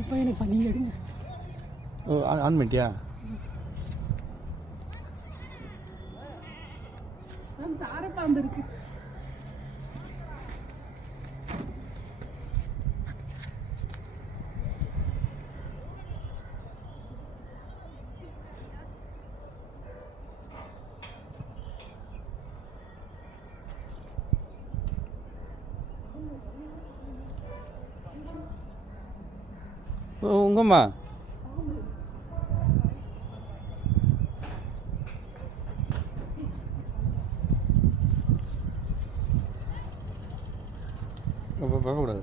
இப்போ எனக்கு பண்ணி எடுங்க. ஓ ஆன் பண்ணிட்டியா? சாரப்பாம்பு இருக்கு ஓ உங்கம்மா. பார்க்கக்கூடாது.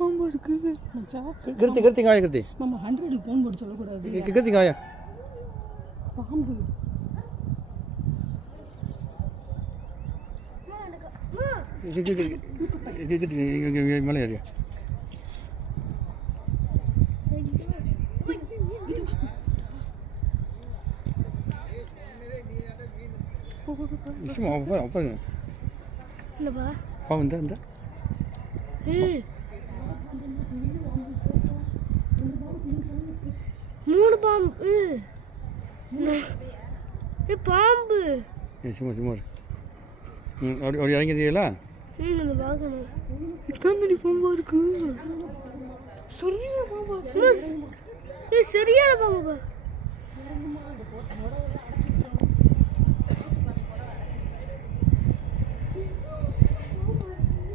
பாம்பா இருக்கு. மச்சான் கிருத்தி கிருத்தி காய கிருத்தி. நம்ம ஹண்ட்ரடுக்கு ஃபோன் போட்டு சொல்லக்கூடாது. கிருத்தி காயா. பாம்பு. மேலே ஏறியா விஷயமா அப்பா அப்பா என்னப்பா அப்பா இந்த இந்த ம் மூணு பாம்பு. ஏ பாம்பு. ஏ சும்மா சும்மா. ம் அப்படி அப்படி இறங்கிட்டீங்களா ம் நம்ம பார்க்கணும் தந்தடி பாம்பா இருக்கு. சரியான பாம்பா. ஏ சரியான பாம்புப்பா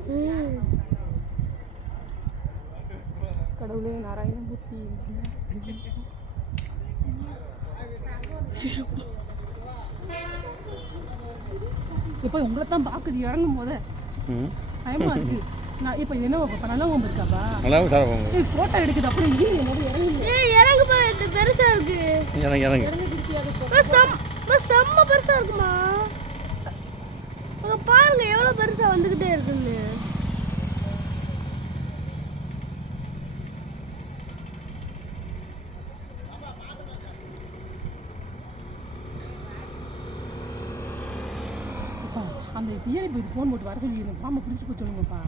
ம். கடவுளே நாராயணமூர்த்தி. இப்போ உங்களை தான் பார்க்குது இறங்கும் போத ம். பயமா இருக்கு. நான் இப்போ என்ன இப்போ நல்ல பாம்பு இருக்காப்பா? நல்லா சார் ஃபோட்டோ எடுக்குது அப்புறம் இது இறங்கு ஏய் இறங்குப்பா இது பெருசா இருக்கு. இறங்க இறங்க. இறங்க செம் செம்ம பெருசா இருக்குமா? அங்க பாருங்க எவ்வளவு பெருசா வந்துகிட்டே இருக்குன்னு அப்பா அந்த தீயணைப்பு இது ஃபோன் போட்டு வர சொல்லி இந்த பாம்பை பிடிச்சிட்டு போய் சொல்லுங்கப்பா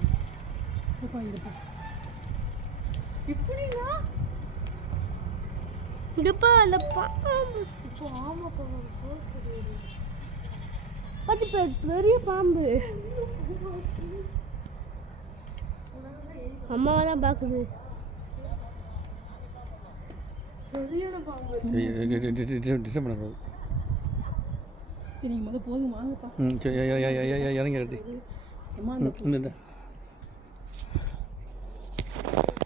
எப்பா இருப்பா எப்படிங்க இங்கப்பா அந்த பாம்பு ஆமாப்பா பெ- பெரிய பாம்பு அம்மாவை தான் பார்க்குது சரியான பாம்பு டிஸ்டர்ப் பண்ணக்கூடாது சரி நீங்கள் முதல் போதும் ம் சரி இறங்கி இந்த